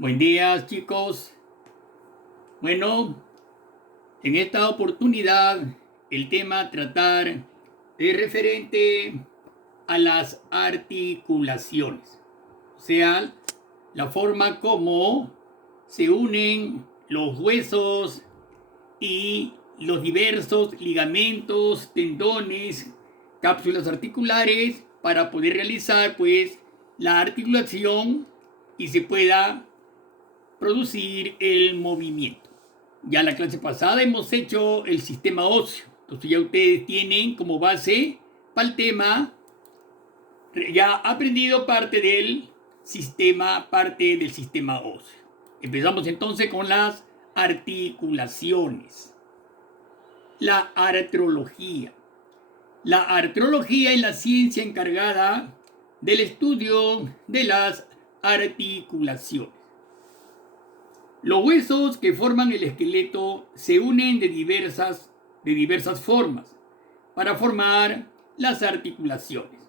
Buen día, chicos. Bueno, en esta oportunidad el tema a tratar es referente a las articulaciones, o sea, la forma como se unen los huesos y los diversos ligamentos, tendones, cápsulas articulares para poder realizar pues la articulación y se pueda producir el movimiento. Ya la clase pasada hemos hecho el sistema óseo, entonces ya ustedes tienen como base para el tema, ya aprendido parte del sistema óseo. Empezamos entonces con las articulaciones. La artrología. La artrología es la ciencia encargada del estudio de las articulaciones. Los huesos que forman el esqueleto se unen de diversas formas para formar las articulaciones.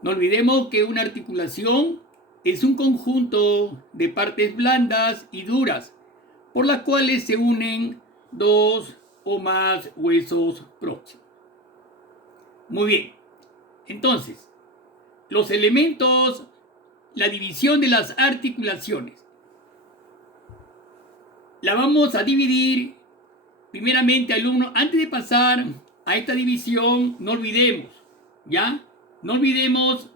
No olvidemos que una articulación es un conjunto de partes blandas y duras por las cuales se unen dos o más huesos próximos. Muy bien, entonces, los elementos, la división de las articulaciones. La vamos a dividir primeramente, alumno. Antes de pasar a esta división, no olvidemos, ¿ya? No olvidemos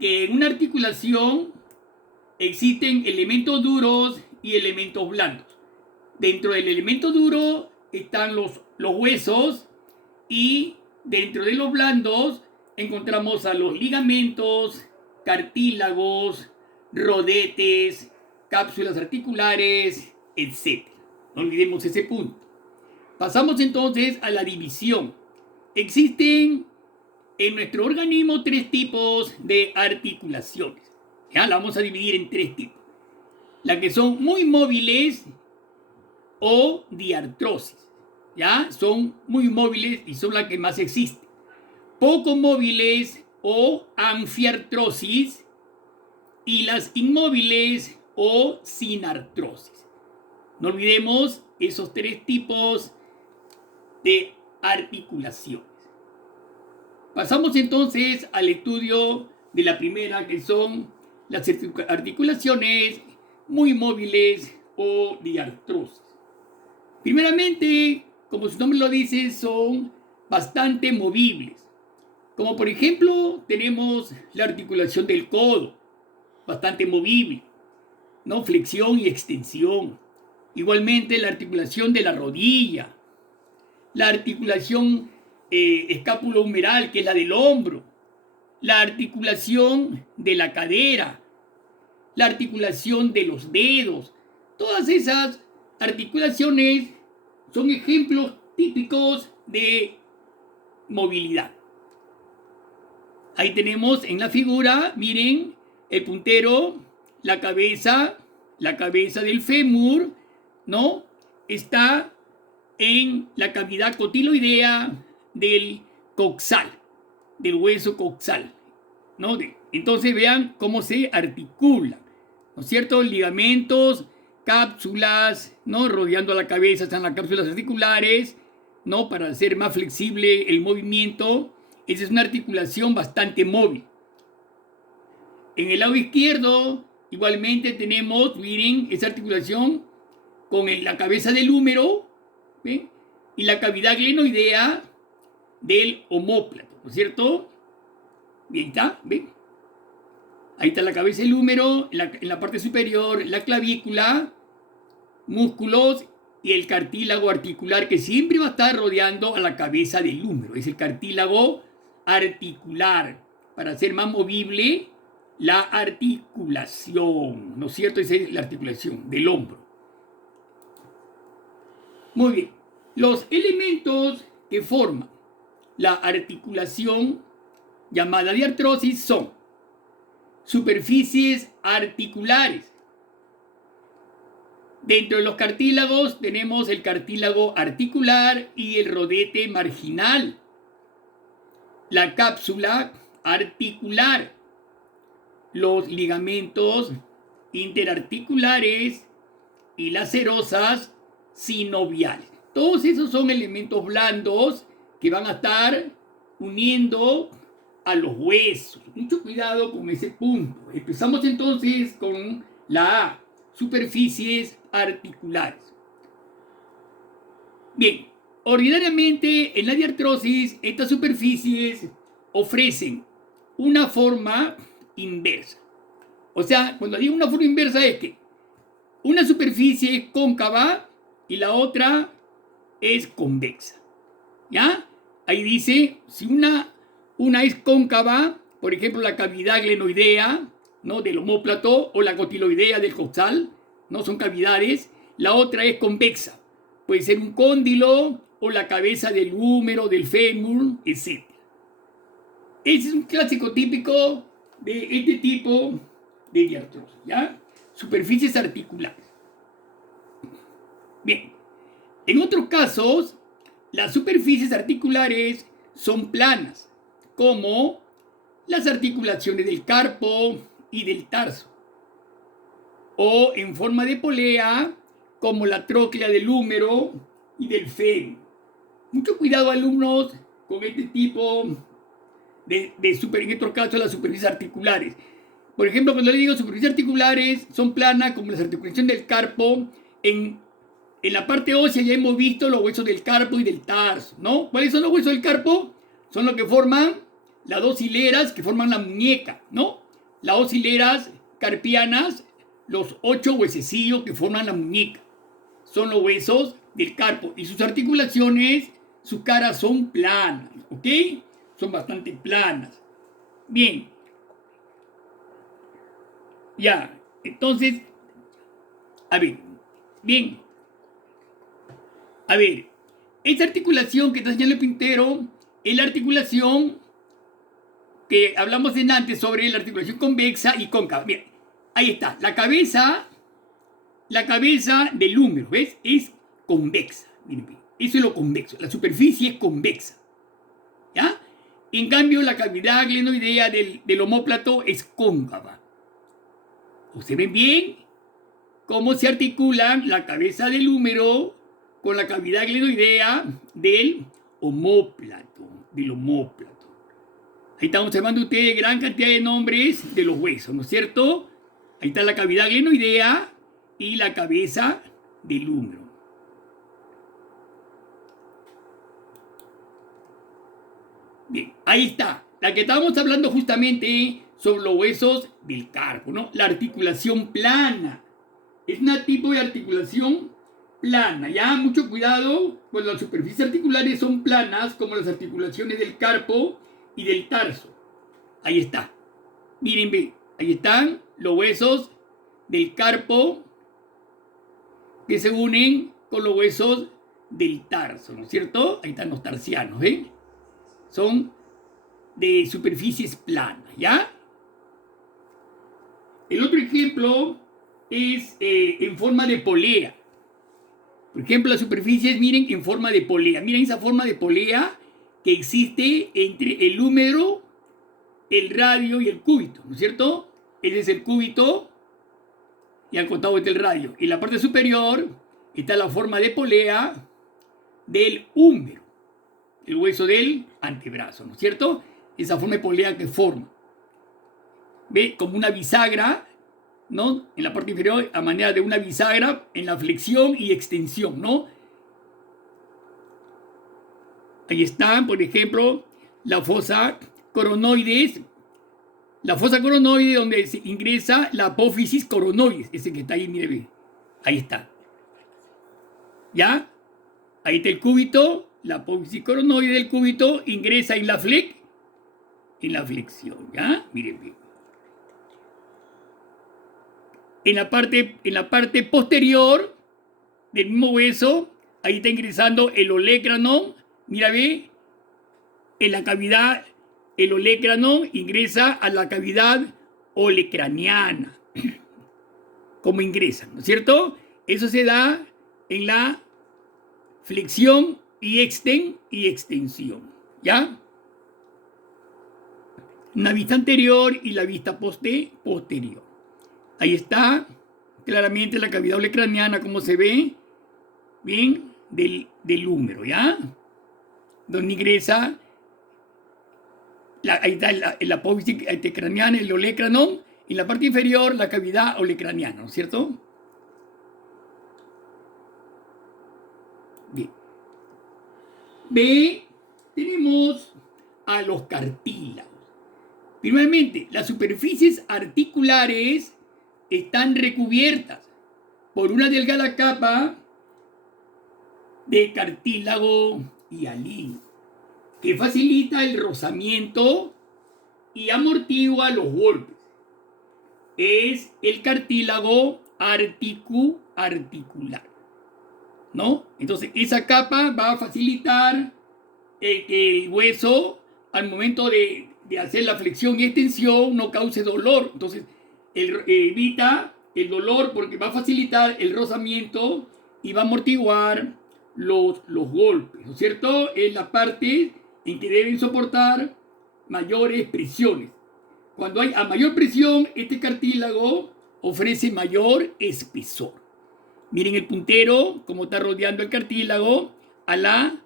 que en una articulación existen elementos duros y elementos blandos. Dentro del elemento duro están los huesos y dentro de los blandos encontramos a los ligamentos, cartílagos, rodetes, cápsulas articulares, etc. No olvidemos ese punto. Pasamos entonces a la división. Existen en nuestro organismo tres tipos de articulaciones. Ya la vamos a dividir en tres tipos. Las que son muy móviles o diartrosis. Ya son muy móviles y son las que más existen. Poco móviles o anfiartrosis y las inmóviles o sinartrosis. No olvidemos esos tres tipos de articulaciones. Pasamos entonces al estudio de la primera, que son las articulaciones muy móviles o diartrosis. Primeramente, como su nombre lo dice, son bastante movibles. Como por ejemplo, tenemos la articulación del codo, bastante movible, ¿no? Flexión y extensión. Igualmente la articulación de la rodilla, la articulación escapulohumeral, que es la del hombro, la articulación de la cadera, la articulación de los dedos. Todas esas articulaciones son ejemplos típicos de movilidad. Ahí tenemos en la figura, miren, el puntero, la cabeza del fémur, ¿no? Está en la cavidad cotiloidea del coxal, del hueso coxal, ¿no? Entonces vean cómo se articula, ¿no es cierto? Ligamentos, cápsulas, ¿no? Rodeando la cabeza están las cápsulas articulares, ¿no? Para hacer más flexible el movimiento. Esa es una articulación bastante móvil. En el lado izquierdo, igualmente tenemos, miren, esa articulación con la cabeza del húmero, ¿ven? Y la cavidad glenoidea del omóplato, ¿no es cierto? Y ahí está, ¿ven? Ahí está la cabeza del húmero, en la parte superior, la clavícula, músculos y el cartílago articular que siempre va a estar rodeando a la cabeza del húmero. Es el cartílago articular, para hacer más movible la articulación, ¿no es cierto? Esa es la articulación del hombro. Muy bien. Los elementos que forman la articulación llamada diartrosis son superficies articulares. Dentro de los cartílagos tenemos el cartílago articular y el rodete marginal. La cápsula articular, los ligamentos interarticulares y las serosas sinoviales. Todos esos son elementos blandos que van a estar uniendo a los huesos. Mucho cuidado con ese punto. Empezamos entonces con la A, superficies articulares. Bien, ordinariamente en la diartrosis estas superficies ofrecen una forma inversa. O sea, cuando digo una forma inversa es que una superficie es cóncava y la otra es convexa. ¿Ya? Ahí dice, si una es cóncava, por ejemplo, la cavidad glenoidea, ¿no?, del omóplato, o la cotiloidea del costal, ¿no?, son cavidades. La otra es convexa. Puede ser un cóndilo o la cabeza del húmero, del fémur, etc. Ese es un clásico típico de este tipo de diartrosis, ¿ya? Superficies articulares. Bien, en otros casos, las superficies articulares son planas, como las articulaciones del carpo y del tarso, o en forma de polea, como la tróclea del húmero y del fémur. Mucho cuidado, alumnos, con este tipo en estos casos, las superficies articulares. Por ejemplo, cuando le digo superficies articulares, son planas como las articulaciones del carpo. En la parte ósea ya hemos visto los huesos del carpo y del tarso, ¿no? ¿Cuáles son los huesos del carpo? Son los que forman las dos hileras que forman la muñeca, ¿no? Las dos hileras carpianas, los 8 huesecillos que forman la muñeca. Son los huesos del carpo y sus articulaciones, sus caras son planas, ¿ok? Son bastante planas. Bien. Ya, entonces, a ver, bien. A ver, esta articulación que está señalando el Pintero es la articulación que hablamos en antes sobre la articulación convexa y cóncava. Bien, ahí está, la cabeza del húmero, ¿ves? Es convexa. Miren bien, eso es lo convexo, la superficie es convexa, ¿ya? En cambio, la cavidad glenoidea del omóplato es cóncava. ¿Observen bien cómo se articulan la cabeza del húmero con la cavidad glenoidea del omóplato? Ahí estamos observando ustedes gran cantidad de nombres de los huesos, ¿no es cierto? Ahí está la cavidad glenoidea y la cabeza del húmero. Bien, ahí está. La que estábamos hablando justamente sobre los huesos del carpo, ¿no? La articulación plana. Es un tipo de articulación plana. Ya, mucho cuidado, pues las superficies articulares son planas, como las articulaciones del carpo y del tarso. Ahí está. Miren, bien, ahí están los huesos del carpo que se unen con los huesos del tarso, ¿no es cierto? Ahí están los tarsianos, ¿ven? Son de superficies planas, ¿ya? El otro ejemplo es en forma de polea. Por ejemplo, las superficies, miren, en forma de polea. Miren esa forma de polea que existe entre el húmero, el radio y el cúbito, ¿no es cierto? Ese es el cúbito y al costado está el radio. En la parte superior está la forma de polea del húmero, el hueso del antebrazo, ¿no es cierto? Esa forma de polea que forma. ¿Ve? Como una bisagra, ¿no? En la parte inferior, a manera de una bisagra en la flexión y extensión, ¿no? Ahí está, por ejemplo, la fosa coronoides. La fosa coronoide donde se ingresa la apófisis coronoides. Ese que está ahí, mire, ahí está. ¿Ya? Ahí está el cúbito, la apófisis coronoide del cúbito ingresa en la flexión, ¿ya? Miren bien. En la parte posterior del mismo hueso, ahí está ingresando el olecranon. Mira, ve, en la cavidad, el olecranon ingresa a la cavidad olecraniana. ¿Cómo ingresan? ¿No es cierto? Eso se da en la flexión y extensión, ¿ya? Una vista anterior y la vista posterior. Ahí está claramente la cavidad olecraniana, como se ve, bien, del húmero, ¿ya? Donde ingresa, ahí está la apófisis craneana, el olecranon, y en la parte inferior la cavidad olecraniana, ¿no es cierto? Bien. B, tenemos a los cartílagos. Primeramente, las superficies articulares están recubiertas por una delgada capa de cartílago hialino que facilita el rozamiento y amortigua los golpes. Es el cartílago articular, ¿no? Entonces, esa capa va a facilitar que el hueso, al momento de hacer la flexión y extensión, no cause dolor. Entonces, evita el dolor porque va a facilitar el rozamiento y va a amortiguar los golpes, ¿no es cierto? Es la parte en que deben soportar mayores presiones. Cuando hay a mayor presión, este cartílago ofrece mayor espesor. Miren el puntero, cómo está rodeando el cartílago a la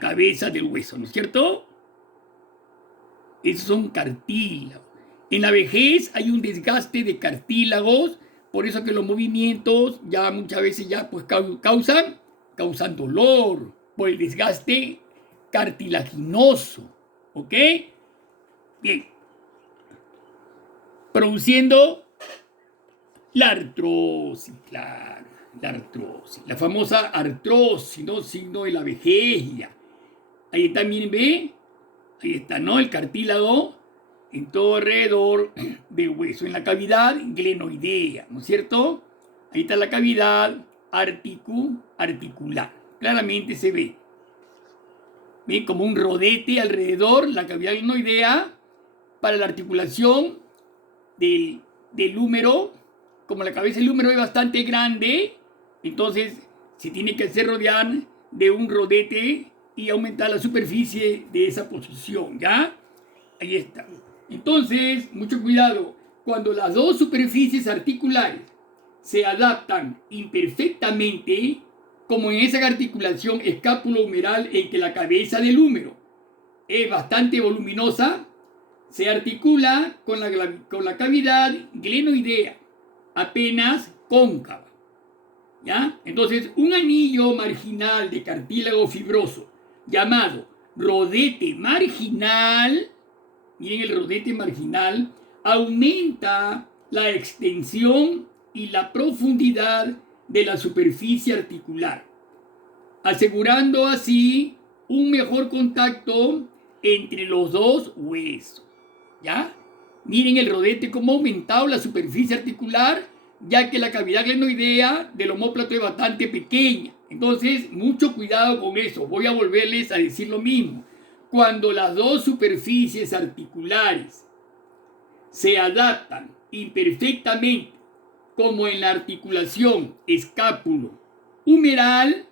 cabeza del hueso, ¿no es cierto? Esos son cartílagos. En la vejez hay un desgaste de cartílagos, por eso que los movimientos ya muchas veces ya pues causan dolor por el desgaste cartilaginoso, ¿ok? Bien. Produciendo la artrosis, claro, la artrosis, la famosa artrosis, ¿no? Signo de la vejez ya. Ahí también ve, ahí está, ¿no? El cartílago en todo alrededor del hueso, en la cavidad glenoidea, ¿no es cierto? Ahí está la cavidad articular. Claramente se ve. ¿Ve? Como un rodete alrededor, la cavidad glenoidea, para la articulación del húmero. Como la cabeza del húmero es bastante grande, entonces se tiene que hacer rodear de un rodete y aumentar la superficie de esa posición, ¿ya? Ahí está. Entonces, mucho cuidado. Cuando las dos superficies articulares se adaptan imperfectamente, como en esa articulación escápulo-humeral en que la cabeza del húmero es bastante voluminosa, se articula con la cavidad glenoidea, apenas cóncava, ¿ya? Entonces, un anillo marginal de cartílago fibroso llamado rodete marginal, miren el rodete marginal, aumenta la extensión y la profundidad de la superficie articular, asegurando así un mejor contacto entre los dos huesos, ¿ya? Miren el rodete cómo ha aumentado la superficie articular, ya que la cavidad glenoidea del omóplato es bastante pequeña. Entonces, mucho cuidado con eso. Voy a volverles a decir lo mismo. Cuando las dos superficies articulares se adaptan imperfectamente, como en la articulación escápulo-humeral,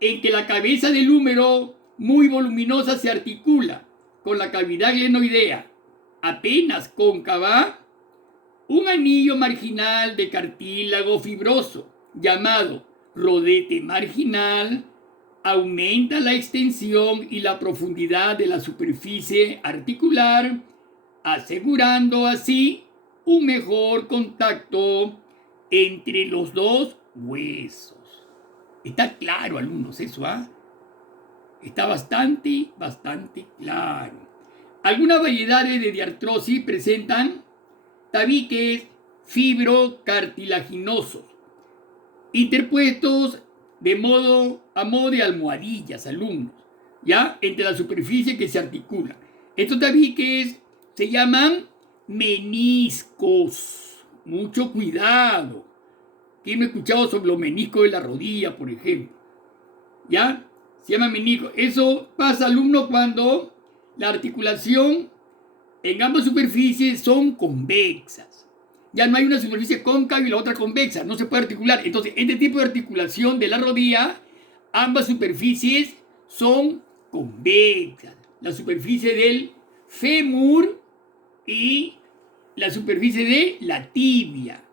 en que la cabeza del húmero muy voluminosa se articula con la cavidad glenoidea apenas cóncava, un anillo marginal de cartílago fibroso llamado rodete marginal aumenta la extensión y la profundidad de la superficie articular, asegurando así un mejor contacto entre los dos huesos. Está claro, alumnos, eso, ¿ah? Está bastante claro. Algunas variedades de diartrosis presentan tabiques fibrocartilaginosos interpuestos a modo de almohadillas, alumnos, ¿ya? Entre la superficie que se articula. Estos tabiques se llaman meniscos. Mucho cuidado. ¿Quién no ha escuchado sobre los meniscos de la rodilla, por ejemplo? ¿Ya? Se llama menisco. Eso pasa, alumno, cuando la articulación en ambas superficies son convexas. Ya no hay una superficie cóncava y la otra convexa. No se puede articular. Entonces, este tipo de articulación de la rodilla, ambas superficies son convexas. La superficie del fémur y la superficie de la tibia,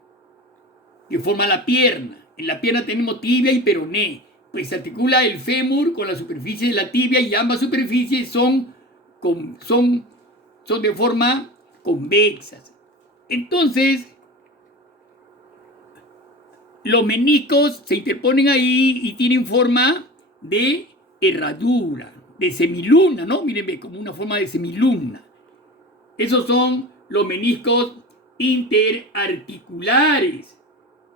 que forma la pierna. En la pierna tenemos tibia y peroné. Pues se articula el fémur con la superficie de la tibia y ambas superficies son de forma convexas. Entonces, los meniscos se interponen ahí y tienen forma de herradura, de semiluna, ¿no? Mírenme, como una forma de semiluna. Esos son los meniscos interarticulares,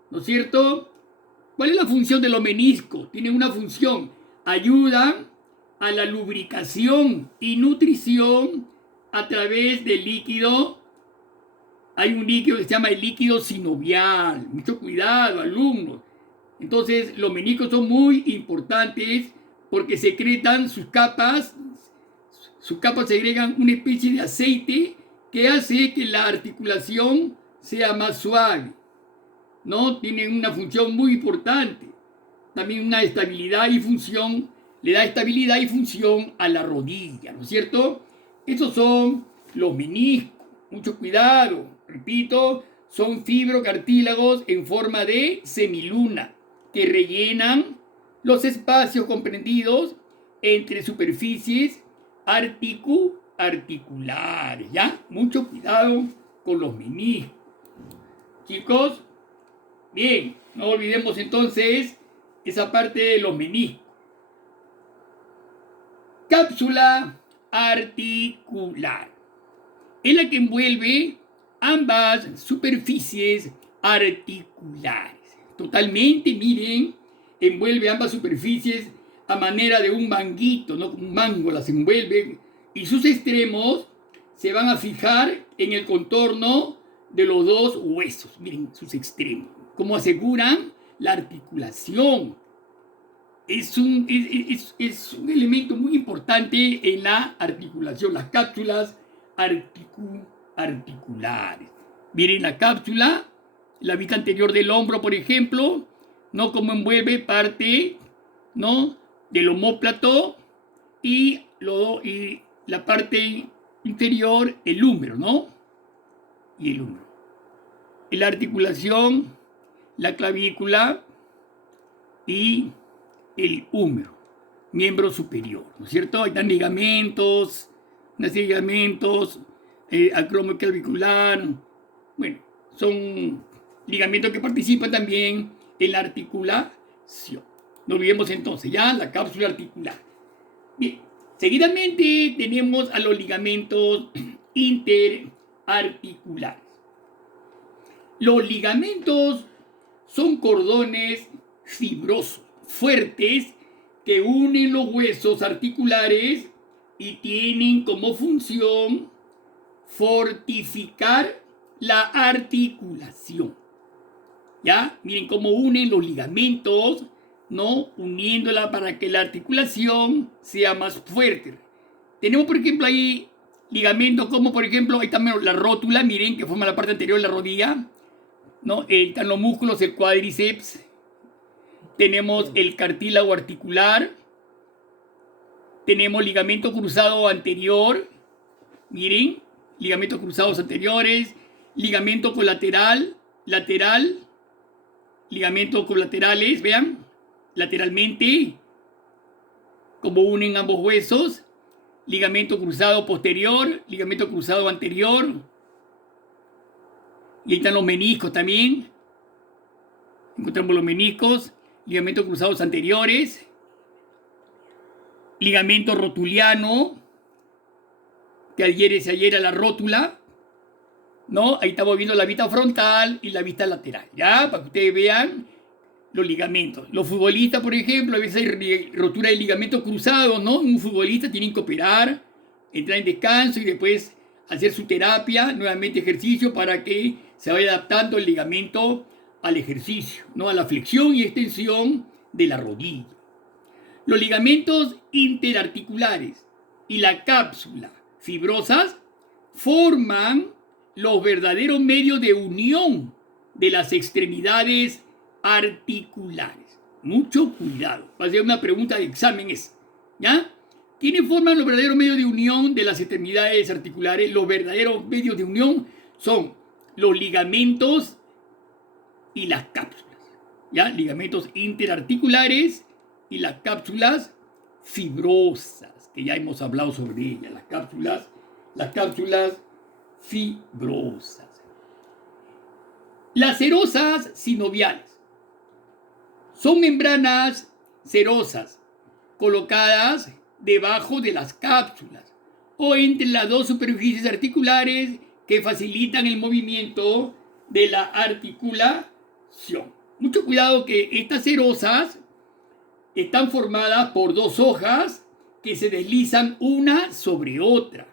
¿no es cierto? ¿Cuál es la función de los meniscos? Tienen una función, ayudan a la lubricación y nutrición a través del líquido. Hay un líquido que se llama el líquido sinovial. Mucho cuidado, alumnos. Entonces, los meniscos son muy importantes porque secretan sus capas segregan una especie de aceite que hace que la articulación sea más suave, ¿no? Tienen una función muy importante. También una estabilidad y función, le da estabilidad y función a la rodilla, ¿no es cierto? Estos son los meniscos. Mucho cuidado, repito, son fibrocartílagos en forma de semiluna que rellenan los espacios comprendidos entre superficies articulares, ¿ya? Mucho cuidado con los meniscos. Chicos, bien, no olvidemos entonces esa parte de los meniscos. Cápsula articular es la que envuelve ambas superficies articulares. Totalmente, miren, envuelve ambas superficies a manera de un manguito, ¿no? Un mango las envuelve y sus extremos se van a fijar en el contorno de los dos huesos. Miren sus extremos, cómo aseguran la articulación. Es un elemento muy importante en la articulación, las cápsulas articulares. Miren la cápsula, la vista anterior del hombro, por ejemplo, ¿no? Cómo envuelve parte, ¿no?, del omóplato y la parte inferior, el húmero, ¿no? Y el húmero. En la articulación, la clavícula y el húmero, miembro superior, ¿no es cierto? Hay están ligamentos, una serie de ligamentos, acromioclavicular, bueno, son ligamentos que participan también en la articulación. No olvidemos entonces ya la cápsula articular. Bien, seguidamente tenemos a los ligamentos interarticulares. Los ligamentos son cordones fibrosos, fuertes, que unen los huesos articulares y tienen como función fortificar la articulación. ¿Ya? Miren cómo unen los ligamentos, ¿no? Uniéndola para que la articulación sea más fuerte. Tenemos, por ejemplo, ahí ligamentos como, por ejemplo, ahí también la rótula, miren, que forma la parte anterior de la rodilla, ¿no? Están los músculos, el cuádriceps. Tenemos el cartílago articular. Tenemos ligamento cruzado anterior. Miren, ligamentos cruzados anteriores. Ligamento colateral, lateral. Ligamentos colaterales, vean, lateralmente, como unen ambos huesos. Ligamento cruzado posterior, ligamento cruzado anterior. Y ahí están los meniscos también. Encontramos los meniscos, ligamentos cruzados anteriores. Ligamento rotuliano, que se adhiere a la rótula, ¿no? Ahí estamos viendo la vista frontal y la vista lateral, ¿ya? Para que ustedes vean los ligamentos. Los futbolistas, por ejemplo, a veces hay rotura de ligamentos cruzados, ¿no? Un futbolista tiene que operar, entrar en descanso y después hacer su terapia, nuevamente ejercicio, para que se vaya adaptando el ligamento al ejercicio, ¿no? A la flexión y extensión de la rodilla. Los ligamentos interarticulares y la cápsula fibrosas forman los verdaderos medios de unión de las extremidades articulares. Mucho cuidado. Va a ser una pregunta de examen ¿ya? ¿Quiénes forman los verdaderos medios de unión de las extremidades articulares? Los verdaderos medios de unión son los ligamentos y las cápsulas, ¿ya? Ligamentos interarticulares y las cápsulas fibrosas, que ya hemos hablado sobre ellas, las cápsulas fibrosas. Las cerosas sinoviales son membranas cerosas colocadas debajo de las cápsulas o entre las dos superficies articulares que facilitan el movimiento de la articulación. Mucho cuidado que estas cerosas están formadas por dos hojas que se deslizan una sobre otra,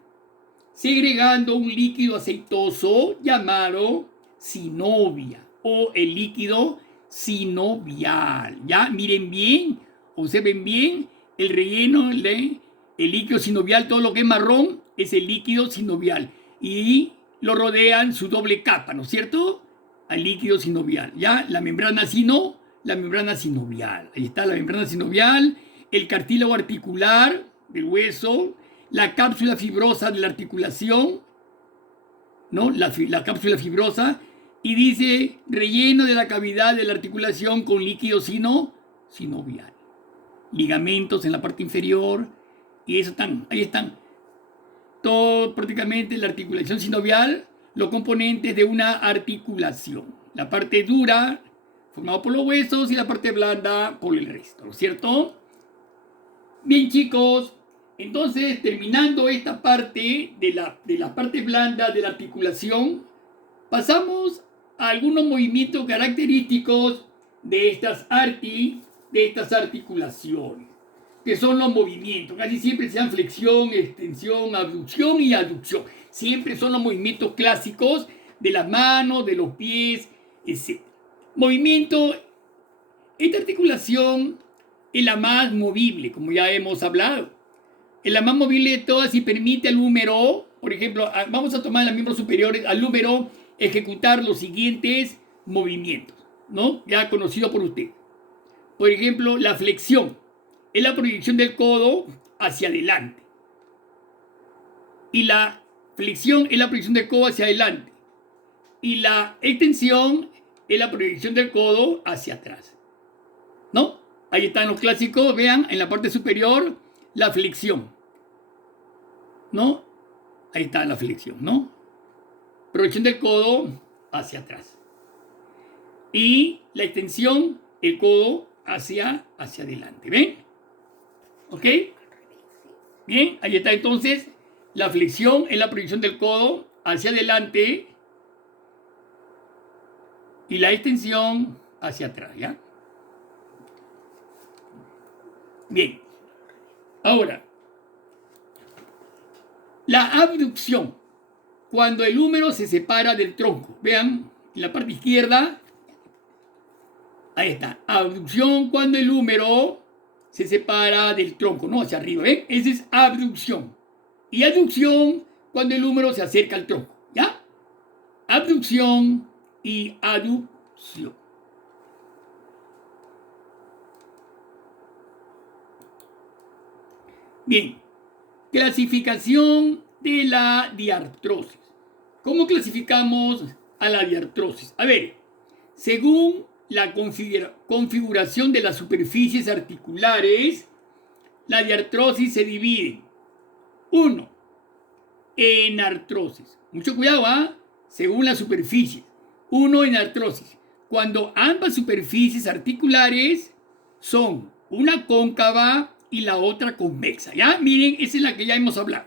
segregando un líquido aceitoso llamado sinovia o el líquido sinovial. Ya, miren bien, observen bien el relleno, el líquido sinovial, todo lo que es marrón es el líquido sinovial y lo rodean su doble capa, ¿no es cierto? Al líquido sinovial, ya, la membrana sinovial. Ahí está la membrana sinovial, el cartílago articular del hueso, la cápsula fibrosa de la articulación, ¿no? La cápsula fibrosa, y dice relleno de la cavidad de la articulación con líquido sinovial. Ligamentos en la parte inferior, y eso están, ahí están. Todo prácticamente la articulación sinovial, los componentes de una articulación. La parte dura, formada por los huesos, y la parte blanda por el resto, ¿no es cierto? Bien, chicos, entonces terminando esta parte de la parte blanda de la articulación, pasamos a algunos movimientos característicos de estas articulaciones, que son los movimientos. Casi siempre se dan flexión, extensión, abducción y aducción. Siempre son los movimientos clásicos de las manos, de los pies, etc. Movimiento, esta articulación es la más movible, como ya hemos hablado. Es la más movible de todas y permite al húmero, por ejemplo, vamos a tomar los miembros superiores, al húmero ejecutar los siguientes movimientos, ¿no? Ya conocido por usted. Por ejemplo, la flexión es la proyección del codo hacia adelante. Y la flexión es la proyección del codo hacia adelante. Y la extensión es la proyección del codo hacia atrás, ¿no? Ahí están los clásicos, vean, en la parte superior, la flexión, ¿no? Ahí está la flexión, ¿no? Proyección del codo hacia atrás. Y la extensión, el codo hacia adelante, ¿ven? ¿Ok? Bien, ahí está entonces, la flexión es la proyección del codo hacia adelante y la extensión hacia atrás, ¿ya? Bien, ahora, la abducción, cuando el húmero se separa del tronco. Vean, en la parte izquierda, ahí está, abducción cuando el húmero se separa del tronco, ¿no? Hacia arriba, ¿ven? Esa es abducción. Y aducción cuando el húmero se acerca al tronco, ¿ya? Abducción y aducción. Bien, clasificación de la diartrosis. ¿Cómo clasificamos a la diartrosis? A ver, según la configuración de las superficies articulares, la diartrosis se divide. 1. Enartrosis. Mucho cuidado, ¿ah? Según la superficie. 1. Enartrosis. Cuando ambas superficies articulares son una cóncava y la otra convexa. ¿Ya? Miren, esa es la que ya hemos hablado.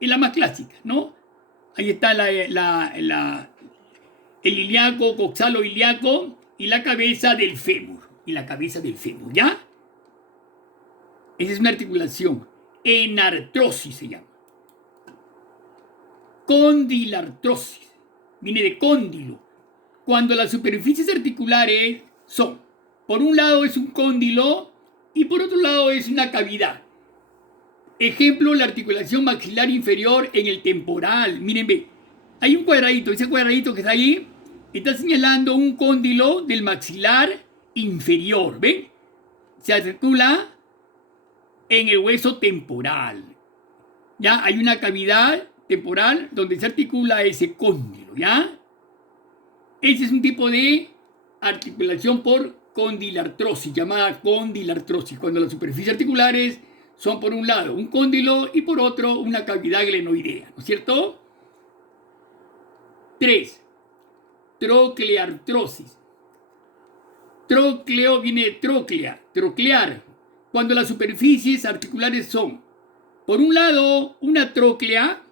Es la más clásica, ¿no? Ahí está el ilíaco, coxalo ilíaco y la cabeza del fémur. ¿Ya? Esa es una articulación. Enartrosis se llama. Condilartrosis. Viene de cóndilo. Cuando las superficies articulares son, por un lado es un cóndilo y por otro lado es una cavidad. Ejemplo, la articulación maxilar inferior en el temporal. Miren, ve, hay un cuadradito, ese cuadradito que está ahí está señalando un cóndilo del maxilar inferior, ¿ven? Se articula en el hueso temporal. Ya hay una cavidad temporal donde se articula ese cóndilo, ¿ya? Ese es un tipo de articulación por condilartrosis, llamada condilartrosis, cuando las superficies articulares son por un lado un cóndilo y por otro una cavidad glenoidea, ¿no es cierto? 3. Trocleartrosis. Trócleo viene de tróclea, troclear, cuando las superficies articulares son, por un lado, una tróclea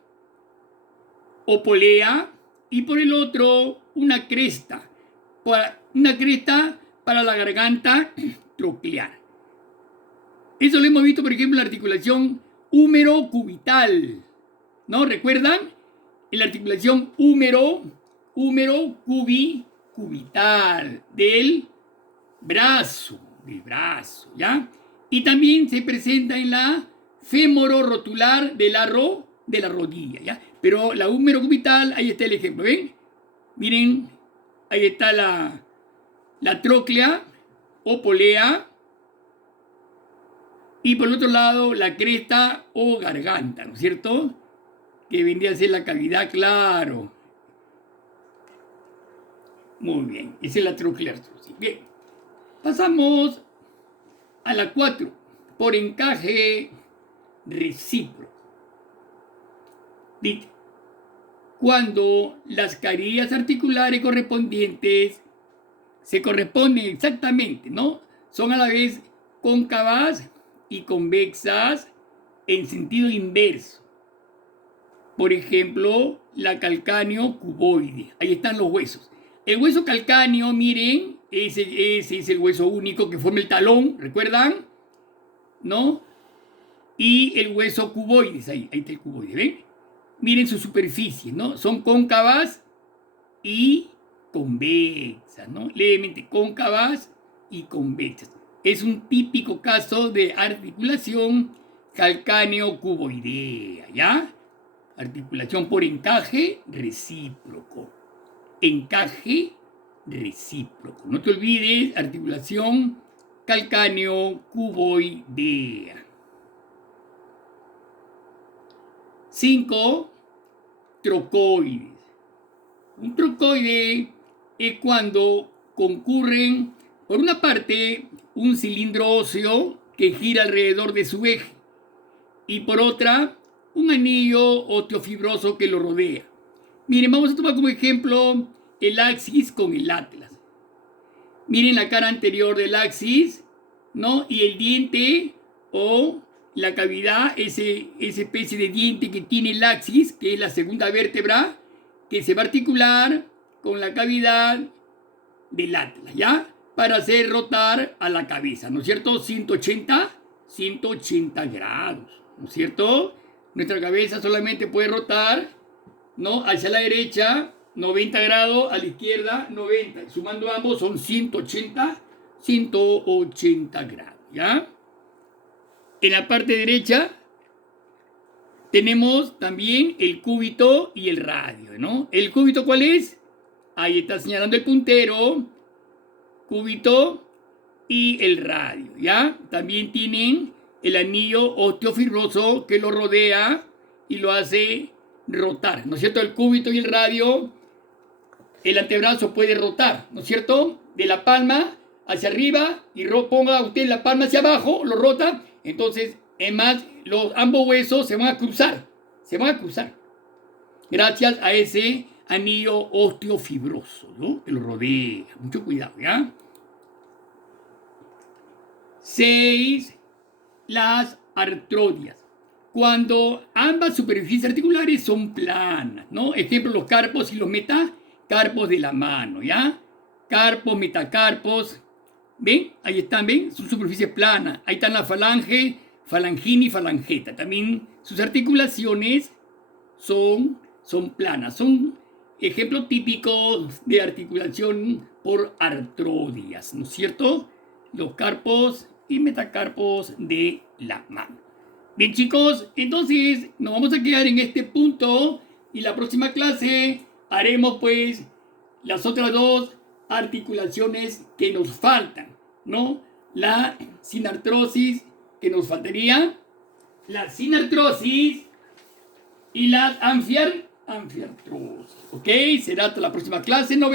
o polea y por el otro, una cresta para la garganta troclear. Eso lo hemos visto, por ejemplo, en la articulación húmero-cubital, ¿no? ¿Recuerdan? En la articulación húmero-cubital del brazo, ¿ya? Y también se presenta en la fémoro-rotular de la rodilla, ¿ya? Pero la húmero-cubital, ahí está el ejemplo, ¿ven? Miren, ahí está la tróclea o polea y por el otro lado la cresta o garganta, ¿no es cierto? Que vendría a ser la cavidad, claro. Muy bien, esa es la trocleartrosis. Bien, pasamos a la 4, por encaje recíproco. Dice, cuando las carillas articulares correspondientes se corresponden exactamente, ¿no? Son a la vez cóncavas y convexas en sentido inverso. Por ejemplo, la calcáneo cuboide. Ahí están los huesos. El hueso calcáneo, miren, ese es el hueso único que forma el talón, ¿recuerdan? ¿No? Y el hueso cuboides, ahí está el cuboide, ¿ven? Miren su superficie, ¿no? Son cóncavas y convexas, ¿no? Levemente cóncavas y convexas. Es un típico caso de articulación calcáneo-cuboidea, ¿ya? Articulación por encaje recíproco. Encaje recíproco. No te olvides, articulación calcáneo-cuboidea. 5. Trocoides. Un trocoide es cuando concurren, por una parte, un cilindro óseo que gira alrededor de su eje y por otra, un anillo osteofibroso que lo rodea. Miren, vamos a tomar como ejemplo el axis con el atlas. Miren la cara anterior del axis, ¿no? Y el diente o la cavidad, esa especie de diente que tiene el axis, que es la segunda vértebra, que se va a articular con la cavidad del atlas, ¿ya? Para hacer rotar a la cabeza, ¿no es cierto? 180 grados, ¿no es cierto? Nuestra cabeza solamente puede rotar, ¿no? Hacia la derecha, 90 grados, a la izquierda, 90. Sumando ambos son 180 grados, ¿ya? En la parte derecha tenemos también el cúbito y el radio, ¿no? ¿El cúbito cuál es? Ahí está señalando el puntero, cúbito y el radio, ¿ya? También tienen el anillo osteofibroso que lo rodea y lo hace rotar, ¿no es cierto? El cúbito y el radio, el antebrazo puede rotar, ¿no es cierto? De la palma hacia arriba y ponga usted la palma hacia abajo, lo rota, entonces, además, ambos huesos se van a cruzar, gracias a ese anillo osteofibroso, ¿no? Que lo rodea, mucho cuidado, ¿ya? 6. Las artrodias. Cuando ambas superficies articulares son planas, ¿no? Ejemplo, los carpos y los metacarpos de la mano, ¿ya? Carpos, metacarpos, ¿ven? Ahí están, ¿ven? Son superficies planas. Ahí están la falange, falangina y falangeta. También sus articulaciones son planas. Son ejemplos típicos de articulación por artrodias, ¿no es cierto? Los carpos y metacarpos de la mano. Bien, chicos, entonces nos vamos a quedar en este punto y la próxima clase haremos pues las otras dos articulaciones que nos faltan, ¿no? La sinartrosis que nos faltaría, la sinartrosis y la anfiartrosis, ¿ok? Será hasta la próxima clase, nos vemos.